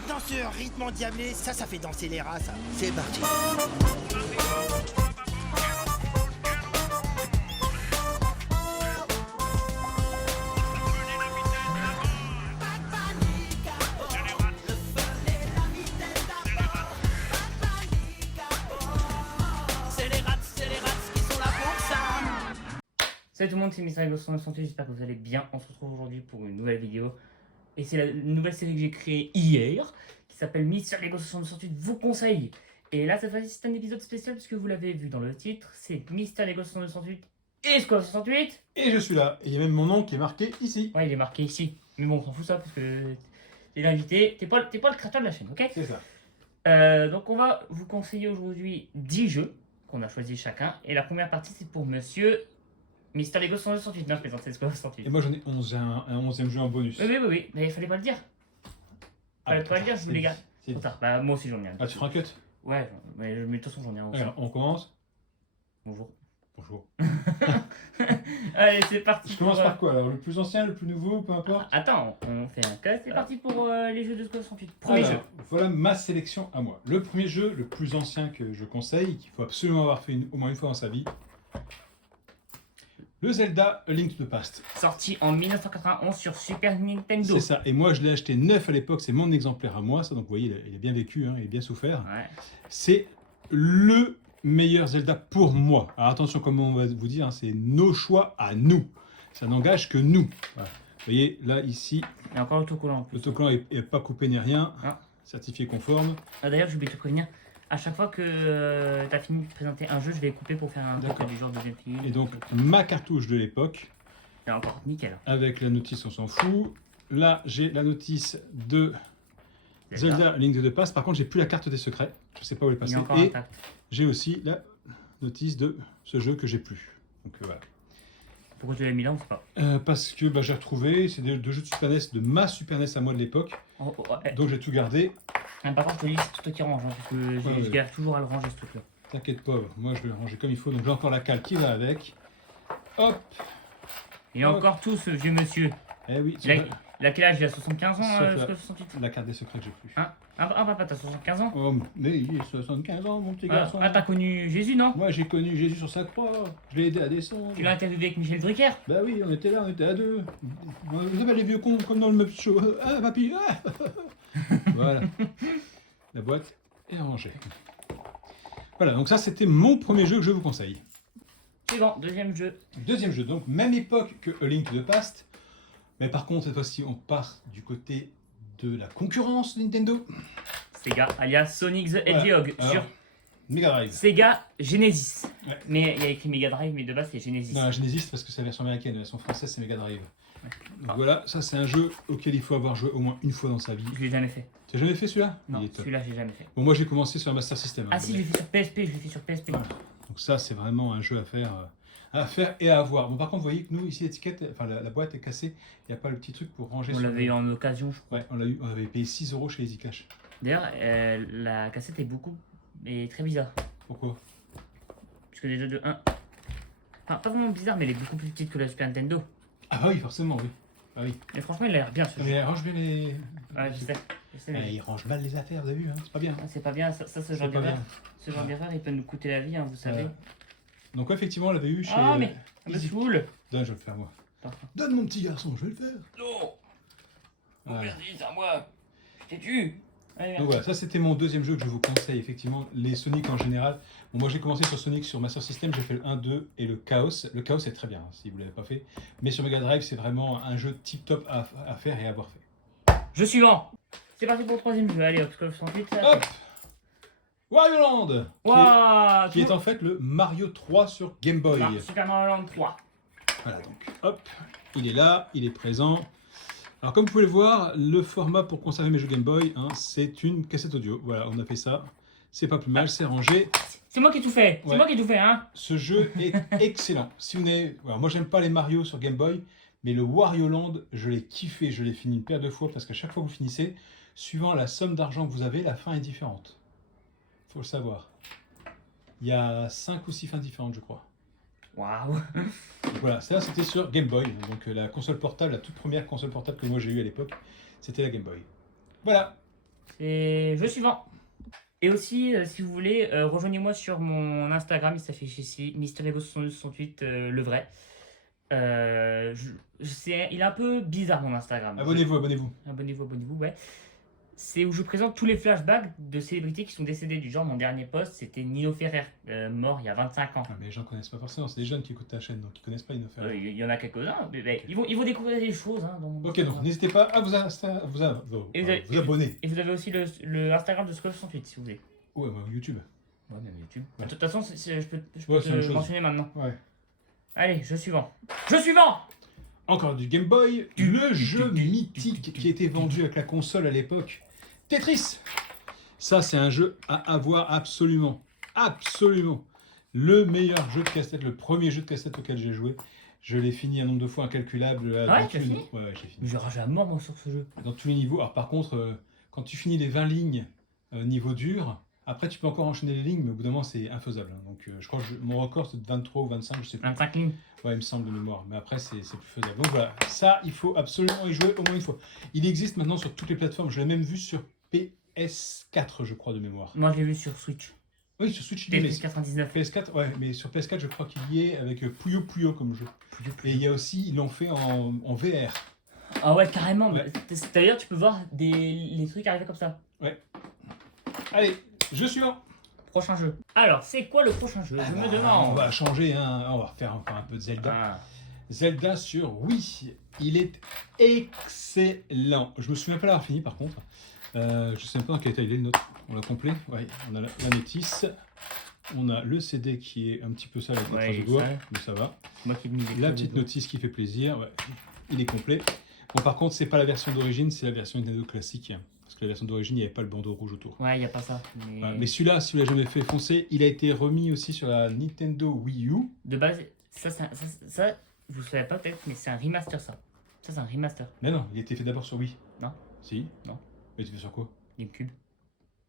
maintenant ce rythme endiablé, ça fait danser les rats, ça. C'est parti. Salut tout le monde, c'est Mr. Lego 168, j'espère que vous allez bien. On se retrouve aujourd'hui pour une nouvelle vidéo. Et c'est la nouvelle série que j'ai créée hier, qui s'appelle Mr. Lego 168 vous conseille. Et là, cette fois-ci, c'est un épisode spécial, puisque vous l'avez vu dans le titre, c'est Mr. Lego 168 et Squad 68. Et je suis là, et il y a même mon nom qui est marqué ici. Ouais, il est marqué ici. Mais bon, on s'en fout ça, parce que t'es l'invité, t'es pas le créateur de la chaîne, ok? C'est ça. Donc on va vous conseiller aujourd'hui 10 jeux qu'on a choisi chacun. Et la première partie, c'est pour monsieur Mr. Lego 168. Non, je plaisante, c'est Squad 68. Et moi j'en ai 11, un 11e jeu en bonus. Oui, mais il fallait pas le dire. Fallait pas le dire, je vous les gars. C'est- Trop tard. Bah, moi aussi j'en ai un. Ah, tu feras un cut. Ouais, mais de toute façon j'en ai un aussi. Alors, on commence. Bonjour. Bonjour. Allez, c'est parti. Je commence par quoi alors? Le plus ancien, le plus nouveau, peu importe. Attends, on fait un cut. C'est parti pour les jeux de Squad 68. Premier jeu. Alors, voilà ma sélection à moi. Le premier jeu, le plus ancien que je conseille, qu'il faut absolument avoir fait au moins une fois dans sa vie. Le Zelda A Link to the Past. Sorti en 1991 sur Super Nintendo. C'est ça. Et moi je l'ai acheté neuf à l'époque, c'est mon exemplaire à moi. Ça, donc vous voyez, il a bien vécu, hein, il a bien souffert. Ouais. C'est le meilleur Zelda pour moi. Alors attention, comme on va vous dire, hein, c'est nos choix à nous. Ça n'engage que nous. Voilà. Vous voyez, là, ici, Il y a encore l'autocollant en plus. l'autocollant n'est pas coupé ni rien. Ah. Certifié conforme. Ah, d'ailleurs, j'ai oublié de te prévenir. À chaque fois que tu as fini de présenter un jeu, je vais couper pour faire un truc D'accord. du genre deuxième film. Et donc, ma cartouche de l'époque, C'est encore nickel. avec la notice, on s'en fout. Là, j'ai la notice de Zelda A Link to the Past. Par contre, j'ai plus la carte des secrets. Je ne sais pas où elle est Il est passée. encore Et intact. j'ai aussi la notice de ce jeu que j'ai plus. Donc voilà. Pourquoi tu l'as mis là, on sait pas. Parce que j'ai retrouvé, c'est deux jeux de Super NES, de ma Super NES à moi de l'époque. Donc j'ai tout gardé. Par contre, je te dis, c'est toi qui range, hein, parce que je ouais. galère toujours à le ranger ce truc-là. T'inquiète pas, moi je vais le ranger comme il faut. Donc j'ai encore la cale qui va avec. Hop. Il y a Oh. encore tout ce vieux monsieur. Eh oui, Il a quel âge? Il a 75 ans, Sauf la- Squad 68. la carte des secrets que j'ai plus. Hein? Papa, t'as 75 ans? Oh, mais il a 75 ans, mon petit garçon. T'as connu Jésus, non? Moi j'ai connu Jésus sur sa croix. Je l'ai aidé à descendre. Tu l'as interviewé avec Michel Drucker? Bah oui, on était là, on était à deux. Vous avez les vieux cons comme dans le Muppet Show. Ah, papy, ah. Voilà. La boîte est rangée. Voilà, donc ça c'était mon premier jeu que je vous conseille. Suivant, deuxième jeu. Deuxième jeu, donc même époque que A Link to the Past. Mais par contre, cette fois-ci, on part du côté de la concurrence Nintendo. Sega, alias Sonic the Voilà. Hedgehog, Alors, sur Mega Drive. Sega Genesis. Ouais. Mais il y a écrit Mega Drive, mais de base c'est Genesis. Non, la Genesis parce que c'est la version américaine, la version française c'est Mega Drive. Ouais. Donc voilà, ça c'est un jeu auquel il faut avoir joué au moins une fois dans sa vie. Je l'ai jamais fait. Tu as jamais fait celui-là? Non, Il est top. celui-là j'ai jamais fait. Bon, moi j'ai commencé sur la Master System. hein, Ah si, je mais- l'ai fait sur PSP, je l'ai fait sur PSP. Voilà. Donc ça c'est vraiment un jeu à faire et à avoir. Bon, par contre, vous voyez que nous ici l'étiquette, enfin la boîte est cassée, il n'y a pas le petit truc pour ranger. On sur l'avait eu en occasion, je crois. Ouais, on avait payé 6 € chez EasyCash. D'ailleurs, la cassette est très bizarre. Pourquoi? Puisque déjà de 1. Enfin, pas vraiment bizarre, mais elle est beaucoup plus petite que la Super Nintendo. Ah bah oui, forcément, oui. Ah oui. Mais franchement, il a l'air bien ce jeu. Mais range bien les. Ouais, je sais. Mais Il range mal les affaires, vous avez vu, hein, c'est pas bien. c'est pas bien, ce C'est genre pas d'erreur. bien. Ce genre d'erreur, il peut nous coûter la vie, hein, vous savez. Donc ouais, effectivement, on l'avait eu chez. Ah, mais ça me Easy- saoule. Donne, je vais le faire moi. Attends. Donne mon petit garçon, je vais le faire. Non. Voilà. Merci, c'est à moi. Je t'ai tué. Allez, Donc voilà, ça c'était mon deuxième jeu que je vous conseille, effectivement, les Sonic en général. Bon, moi j'ai commencé sur Sonic sur Master System, j'ai fait le 1, 2 et le Chaos. Le Chaos est très bien, hein, si vous ne l'avez pas fait. Mais sur Mega Drive, c'est vraiment un jeu tip top à faire et à avoir fait. Jeu suivant. C'est parti pour le troisième jeu. Allez, hop, Squad 68. Hop, Wario Land Waouh. qui est en fait le Mario 3 sur Game Boy. Super Mario Land 3. Voilà, donc hop, il est là, il est présent. Alors comme vous pouvez le voir, le format pour conserver mes jeux Game Boy, hein, c'est une cassette audio. Voilà, on a fait ça. C'est pas plus mal, c'est rangé. C'est moi qui ai tout fait. C'est Ouais. moi qui ai tout fait, hein. Ce jeu est excellent. Si vous n'avez, voilà, moi j'aime pas les Mario sur Game Boy, mais le Wario Land, je l'ai kiffé, je l'ai fini une paire de fois parce qu'à chaque fois que vous finissez, suivant la somme d'argent que vous avez, la fin est différente. Faut le savoir. Il y a 5 ou 6 fins différentes, je crois. Waouh. Donc voilà, ça c'était sur Game Boy, donc la console portable, la toute première console portable que moi j'ai eue à l'époque, c'était la Game Boy. Voilà. C'est jeu suivant. Et aussi, si vous voulez, rejoignez-moi sur mon Instagram, il s'affiche ici, MrLego6268, le vrai. Il est un peu bizarre mon Instagram. Abonnez-vous, abonnez-vous. Abonnez-vous, ouais. C'est où je présente tous les flashbacks de célébrités qui sont décédées. Du genre, mon dernier post, c'était Nino Ferrer, mort il y a 25 ans. Ah, mais les gens connaissent pas forcément, c'est des jeunes qui écoutent ta chaîne, donc ils connaissent pas Inofer. Il y en a quelques-uns, mais ils vont découvrir des choses. Hein, dans mon Ok, Instagram. donc n'hésitez pas à vous Et vous avez- abonner. Et vous avez aussi le Instagram de Skull68 si vous voulez. Ouais, YouTube. Ouais, même YouTube. Ouais. De toute façon, je peux Ouais, c'est la même te chose. mentionner maintenant. Ouais. Allez, jeu suivant. Jeu suivant. Encore du Game Boy, le jeu mythique qui était vendu avec la console à l'époque. Tetris. Ça, c'est un jeu à avoir absolument. Absolument. Le meilleur jeu de casse-tête, le premier jeu de casse-tête auquel j'ai joué. Je l'ai fini un nombre de fois incalculable. Ah ouais, dans tu tous l'as les fini niveaux. Ouais, j'ai fini. Mais j'ai ragé à mort moi sur ce jeu. Dans tous les niveaux. Alors par contre, quand tu finis les 20 lignes niveau dur, après tu peux encore enchaîner les lignes, mais au bout d'un moment c'est infaisable. Hein. Donc je crois que mon record c'est de 23 ou 25, je sais plus. 25 lignes. Ouais, il me semble de mémoire. Mais après c'est plus faisable. Donc voilà, ça il faut absolument y jouer au moins une fois. Il existe maintenant sur toutes les plateformes. Je l'ai même vu sur PS4, je crois, de mémoire. Moi je l'ai vu sur Switch. Oui, sur Switch, il est, mais Tetris 99. PS4, ouais, mais sur PS4, je crois qu'il y est avec Puyo Puyo comme jeu. Et il y a aussi, ils l'ont fait en VR. Ah ouais, carrément. Ouais. D'ailleurs, tu peux voir les trucs arriver comme ça. Allez, jeu suivant. Prochain jeu. Alors, c'est quoi le prochain jeu? Je me demande. On va changer, hein. On va refaire encore un peu de Zelda. Ah. Zelda sur Wii. Il est excellent. Je me souviens pas l'avoir fini par contre. Je sais même pas dans quel état il est le nôtre. On l'a complet. Ouais, on a la notice. On a le CD qui est un petit peu sale avec la Ouais, trace de il est doigt, sale. mais ça va. C'est moi qui ai mis les La trucs petite dedans. notice qui fait plaisir. Ouais, il est complet. Bon, par contre, c'est pas la version d'origine, c'est la version Nintendo classique. Parce que la version d'origine, il n'y avait pas le bandeau rouge autour. Ouais, il n'y a pas ça. Mais, Ouais, mais celui-là, si vous l'avez jamais fait foncer, il a été remis aussi sur la Nintendo Wii U. de base, ça, vous savez pas peut-être, mais c'est un remaster ça. Ça, c'est un remaster. Mais non, il a été fait d'abord sur Wii. Non. Si. Non. Mais tu fais sur quoi? GameCube.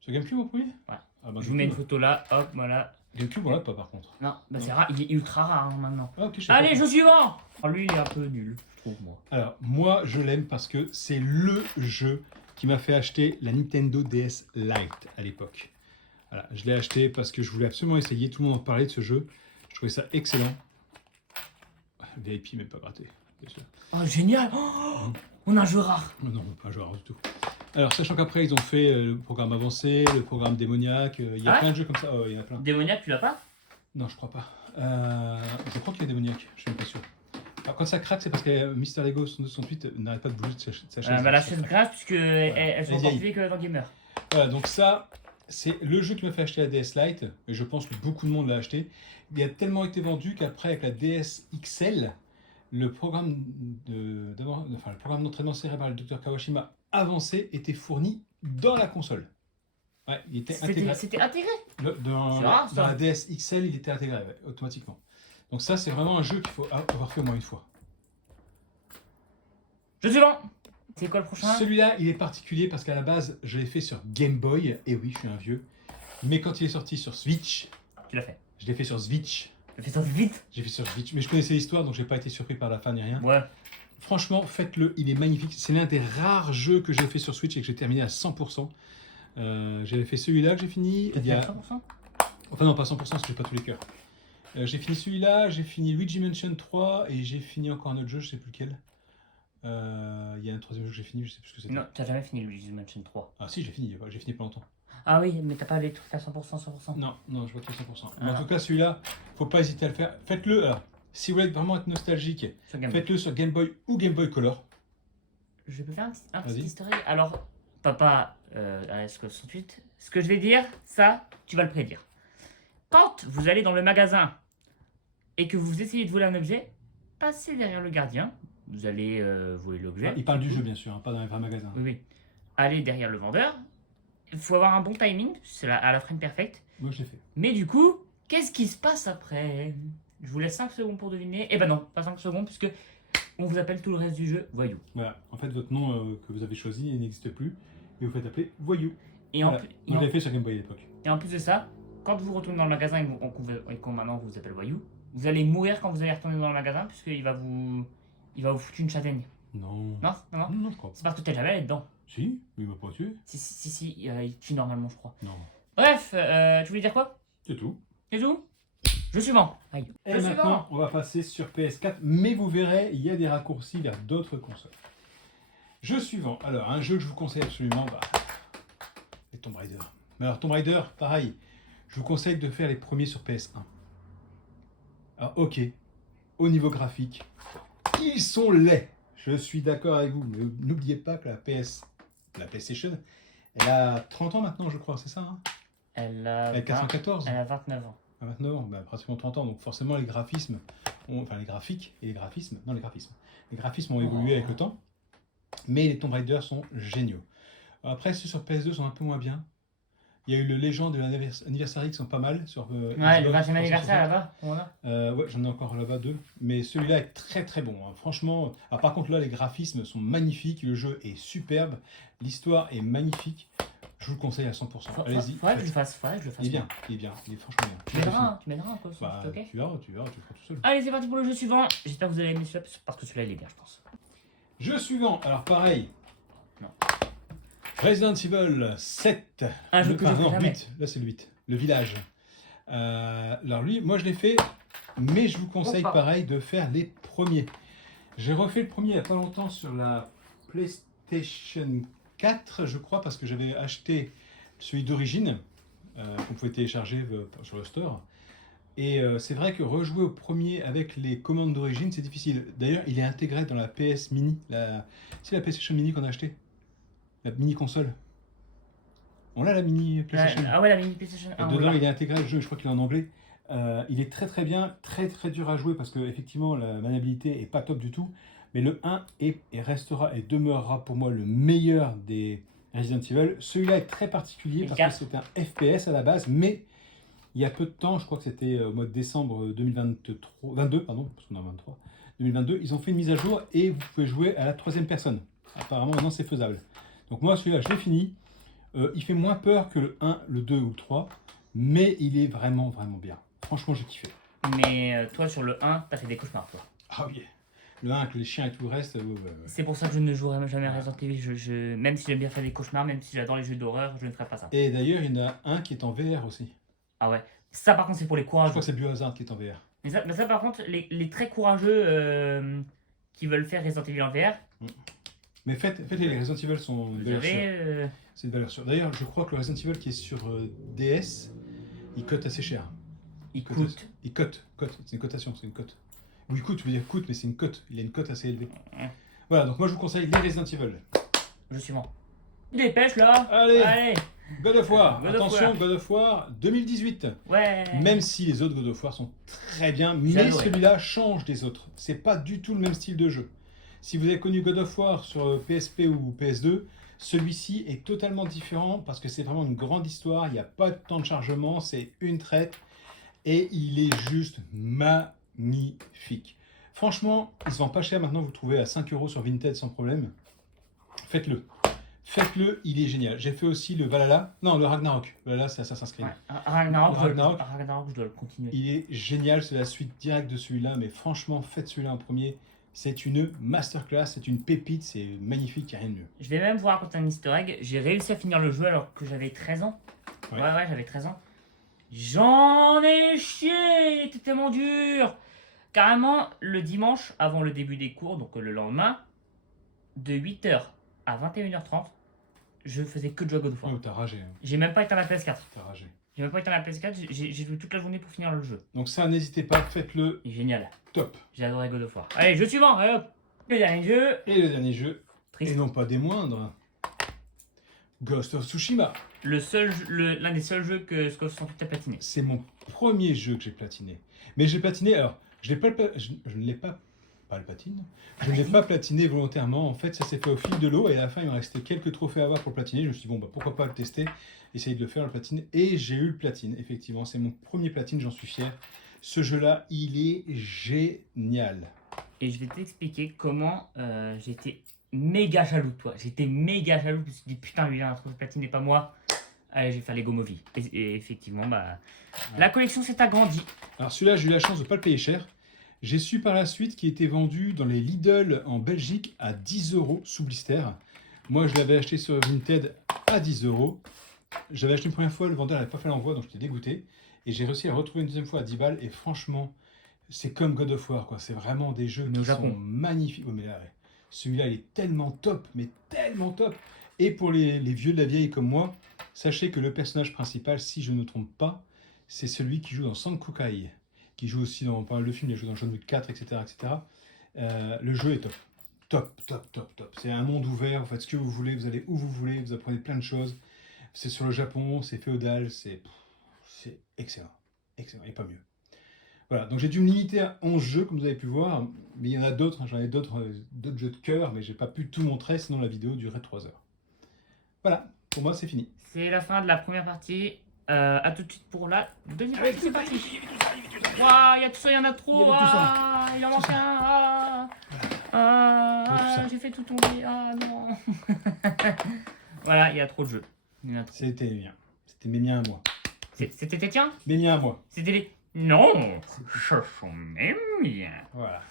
Sur GameCube en premier? Ouais. Ah, bah, Je vous mets une GameCube. photo là, hop, voilà. GameCube, on l'a pas par contre. Non, bah c'est Non. rare, il est ultra rare hein, maintenant. Ah, ok, je sais Allez, pas. jeu suivant. Oh, lui, il est un peu nul, je trouve, moi. Alors, moi, je l'aime parce que c'est le jeu qui m'a fait acheter la Nintendo DS Lite à l'époque. Voilà, je l'ai acheté parce que je voulais absolument essayer. Tout le monde en parlait de ce jeu. Je trouvais ça excellent. VIP, même pas gratté, bien sûr. Oh, génial. Oh, on a un jeu rare. Non, pas un jeu rare du tout. Alors, sachant qu'après, ils ont fait le programme avancé, le programme démoniaque. Il y a Ah ouais plein de jeux comme ça. Oh, il y en a plein. Démoniaque, tu l'as pas? Non, je crois pas. Je crois qu'il y a démoniaque. Je suis même pas sûr. Alors, quand ça craque, c'est parce que Mister Lego 68 n'arrête pas de bouger de sa chaise. Bah, la chaise grasse, puisque elles sont Elle encore vieillit. plus vieilles que dans Gamer. Voilà, donc ça, c'est le jeu qui m'a fait acheter la DS Lite, et je pense que beaucoup de monde l'a acheté. Il a tellement été vendu qu'après, avec la DS XL, le programme le programme d'entraînement cérébral du Dr Kawashima avancé était fourni dans la console. Ouais, il était intégré. C'était intégré. Dans C'est rare, ça. la DS XL, il était intégré ouais, automatiquement. Donc ça, c'est vraiment un jeu qu'il faut avoir fait au moins une fois. Jeu suivant. C'est quoi le prochain? Celui-là, il est particulier parce qu'à la base, je l'ai fait sur Game Boy, et oui, je suis un vieux. Mais quand il est sorti sur Switch, Tu l'as fait. je l'ai fait sur Switch. Fais ça vite. J'ai fait sur Switch, mais je connaissais l'histoire, donc j'ai pas été surpris par la fin ni rien. Ouais. Franchement, faites-le, il est magnifique. C'est l'un des rares jeux que j'ai fait sur Switch et que j'ai terminé à 100%. J'avais fait celui-là que j'ai fini. T'as Il y fait à a... 100%? Enfin non, pas 100% parce que j'ai pas tous les cœurs. J'ai fini celui-là, j'ai fini Luigi Mansion 3 et j'ai fini encore un autre jeu, je sais plus lequel. Il y a un troisième jeu que j'ai fini, je sais plus ce que c'était. Non, t'as jamais fini Luigi's Mansion 3. Ah si, j'ai fini pas longtemps. Ah oui, mais t'as pas les trucs à 100%, 100%. Non, je vois que 100%. Mais en Ah. tout cas, celui-là, faut pas hésiter à le faire. Faites-le, alors, si vous voulez vraiment être nostalgique, Sur Game Boy. faites-le sur Game Boy ou Game Boy Color. Je peux faire un petit Vas-y. historique. Alors, papa, RS68, ce que je vais dire, ça, tu vas le prédire. Quand vous allez dans le magasin et que vous essayez de voler un objet, passez derrière le gardien. Vous allez voler l'objet. Il parle du jeu, bien sûr, hein, pas dans les vrais magasins. Oui, oui. Allez derrière le vendeur. Il faut avoir un bon timing, c'est à la frame perfect. Moi, je l'ai fait. Mais du coup, qu'est-ce qui se passe après? Je vous laisse 5 secondes pour deviner. Eh ben non, pas 5 secondes, puisque on vous appelle tout le reste du jeu Voyou. Voilà, en fait, votre nom que vous avez choisi il n'existe plus et vous faites appeler Voyou. Et, Voilà. en, plus- et Moi, en- je l'ai fait sur Game Boy à l'époque. et en plus de ça, quand vous retournez dans le magasin et qu'on maintenant vous appelle Voyou, vous allez mourir quand vous allez retourner dans le magasin, puisqu'il va vous foutre une châtaigne. Non. Non, non, non. Non, je crois pas. C'est parce que t'es jamais allé dedans. Si, mais il m'a pas tué. Si, il tue normalement, je crois. Non. Bref, tu voulais dire quoi? C'est tout. C'est tout? Jeu suivant. Aïe. Et Jeu maintenant, suivant. on va passer sur PS4, mais vous verrez, il y a des raccourcis vers d'autres consoles. Jeu suivant. Alors, un jeu que je vous conseille absolument, c'est Tomb Raider. Mais alors, Tomb Raider, pareil, je vous conseille de faire les premiers sur PS1. Alors, ok, au niveau graphique, ils sont laids. Je suis d'accord avec vous, mais n'oubliez pas que la PlayStation, elle a 30 ans maintenant, je crois, c'est ça hein Elle a, Elle a 414. elle a 29 ans. Ah, maintenant, pratiquement 30 ans, donc forcément les graphismes, enfin les graphiques et les graphismes, non les graphismes ont évolué avec le temps, mais les Tomb Raider sont géniaux. Après, ceux sur PS2 sont un peu moins bien. Il y a eu le Legend de l'anniversaire qui sont pas mal sur. Ouais, le 20e anniversaire là-bas, on a. Ouais, j'en ai encore là-bas 2, mais celui-là est très très bon. Hein. Franchement, par contre là, les graphismes sont magnifiques, le jeu est superbe, l'histoire est magnifique. Je vous le conseille à 100%. Allez-y. Faudrait que je le fasse, Il est bien, il est franchement bien. Tu m'aideras un peu, Bah, ok. tu verras, tu feras tout seul. Allez, c'est parti pour le jeu suivant. J'espère que vous allez aimer celui-là parce que celui-là il est bien, je pense. Jeu suivant, alors pareil. Non. Resident Evil 7. Un jeu que je fais jamais. 8. Là c'est le 8. Le village. Alors lui, moi je l'ai fait, mais je vous conseille pareil de faire les premiers. J'ai refait le premier il n'y a pas longtemps sur la PlayStation 4, je crois, parce que j'avais acheté celui d'origine, qu'on pouvait télécharger sur le store. Et c'est vrai que rejouer au premier avec les commandes d'origine, c'est difficile. D'ailleurs, il est intégré dans la PS Mini. C'est la PlayStation Mini qu'on a acheté. La mini console. On a la mini PlayStation. Ah ouais, la mini PlayStation 1. Et dedans, il est intégré le jeu, je crois qu'il est en anglais. Il est très très bien, très très dur à jouer parce que effectivement la maniabilité est pas top du tout. Mais le 1 est et restera et demeurera pour moi le meilleur des Resident Evil. Celui-là est très particulier parce que c'est un FPS à la base, mais il y a peu de temps, je crois que c'était au mois de décembre 2022, pardon, parce qu'on a 23, 2022, ils ont fait une mise à jour et vous pouvez jouer à la 3e personne. Apparemment maintenant c'est faisable. Donc moi celui-là je l'ai fini. Il fait moins peur que le 1, le 2 ou le 3, mais il est vraiment vraiment bien. Franchement j'ai kiffé. Mais toi sur le 1, t'as fait des cauchemars toi. Ah oui. Le 1 avec les chiens et tout le reste. C'est pour ça que je ne jouerai jamais à Resident Evil. Même si j'aime bien faire des cauchemars, même si j'adore les jeux d'horreur, je ne ferai pas ça. Et d'ailleurs il y en a un qui est en VR aussi. Ah ouais. Ça par contre c'est pour les Je courageux. crois que c'est Biohazard qui est en VR. Mais ça par contre, les très courageux qui veulent faire Resident Evil en VR. Mais faites les Resident Evil sont une valeur sûre. C'est une valeur sûre. D'ailleurs, je crois que le Resident Evil qui est sur DS, il cote assez cher. Il coûte. Il cote. C'est une cotation, c'est une cote. Oui, coûte, je veux dire coûte, mais c'est une cote. Il a une cote assez élevée. Voilà, donc moi je vous conseille les Resident Evil. Je suis suivant. Dépêche là. Allez. God of War. God of Attention, War. God of War 2018. Ouais. Même si les autres God of War sont très bien, mais celui-là change des autres. C'est pas du tout le même style de jeu. Si vous avez connu God of War sur PSP ou PS2, celui-ci est totalement différent parce que c'est vraiment une grande histoire. Il n'y a pas de temps de chargement, c'est une traite et il est juste magnifique. Franchement, il se vend pas cher maintenant, vous le trouvez à 5 € sur Vinted sans problème. Faites-le. Faites-le, il est génial. J'ai fait aussi le Valhalla. Non, le Ragnarok. Valhalla, c'est Assassin's Creed. Ouais. Ragnarok, je dois le continuer. Il est génial, c'est la suite directe de celui-là, mais franchement, faites celui-là en premier. C'est une masterclass, c'est une pépite, c'est magnifique, il n'y a rien de mieux. Je vais même vous raconter un easter egg. J'ai réussi à finir le jeu alors que j'avais 13 ans. Ouais, j'avais 13 ans. J'en ai chié, il était tellement dur. Carrément, le dimanche, avant le début des cours, donc le lendemain, de 8h à 21h30, je faisais que de jouer à God of War. Oh, t'as ragé. Hein. J'ai même pas éteint la PS4. T'as ragé. J'ai même pas éteint la PS4, j'ai joué toute la journée pour finir le jeu. Donc ça, n'hésitez pas, faites-le. Génial. Top. J'ai adoré God of War. Allez, jeu suivant, allez, hop. Le dernier jeu. Et le dernier jeu, Triste. et non pas des moindres, Ghost of Tsushima. L'un des seuls jeux que Scoff Santuit a platiné. C'est mon premier jeu que j'ai platiné. Mais j'ai platiné, alors, je ne l'ai pas le platine. Je ne l'ai pas platiné volontairement. En fait, ça s'est fait au fil de l'eau et à la fin, il me restait quelques trophées à avoir pour le platiner. Je me suis dit, bon, bah, pourquoi pas le tester, essayer de le faire, le platine. Et j'ai eu le platine, effectivement. C'est mon premier platine, j'en suis fier. Ce jeu-là, il est génial. Et je vais t'expliquer comment j'étais méga jaloux de toi. J'étais méga jaloux. Je me suis dit, putain, lui, il a un trophée platine et pas moi. Allez, je vais faire les Gomovi. Et effectivement, bah, la collection s'est agrandie. Alors celui-là, j'ai eu la chance de ne pas le payer cher. J'ai su par la suite qu'il était vendu dans les Lidl en Belgique à 10 € sous blister. Moi, je l'avais acheté sur Vinted à 10 euros. J'avais acheté une première fois, le vendeur n'avait pas fait l'envoi, donc j'étais dégoûté. Et j'ai réussi à le retrouver une deuxième fois à 10 balles. Et franchement, c'est comme God of War, quoi. C'est vraiment des jeux Mais au qui Japon. sont magnifiques. Oh, mais là, ouais. Celui-là, il est tellement top, mais tellement top. Et pour les vieux de la vieille comme moi, sachez que le personnage principal, si je ne me trompe pas, c'est celui qui joue dans Sankukai, qui joue aussi dans pas mal de films, il a joué dans John Wick 4, etc. etc. Le jeu est top. Top, top, top, top. C'est un monde ouvert, vous faites ce que vous voulez, vous allez où vous voulez, vous apprenez plein de choses. C'est sur le Japon, c'est féodal, c'est excellent. Excellent, et pas mieux. Voilà, donc j'ai dû me limiter à 11 jeux, comme vous avez pu voir, mais il y en a d'autres, hein, j'en ai d'autres jeux de cœur, mais j'ai pas pu tout montrer, sinon la vidéo durerait 3 heures. Voilà, pour moi c'est fini. C'est la fin de la première partie. À tout de suite pour la deuxième partie. C'est parti. Waouh, il y a tout ça, il y en a trop. Il y avait tout ça. Ah, il en manque un. J'ai fait tout tomber. Ah non. Voilà, il y a trop de jeux. Il y en a trop. C'était les miens. C'était mes miens à moi. C'était tes tiens? Mes miens à moi. C'était les... Non, ce sont mes miens. Voilà.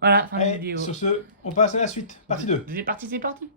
Voilà, fin de la Allez, vidéo. sur ce, on passe à la suite, partie 2. Deuxième partie, c'est parti.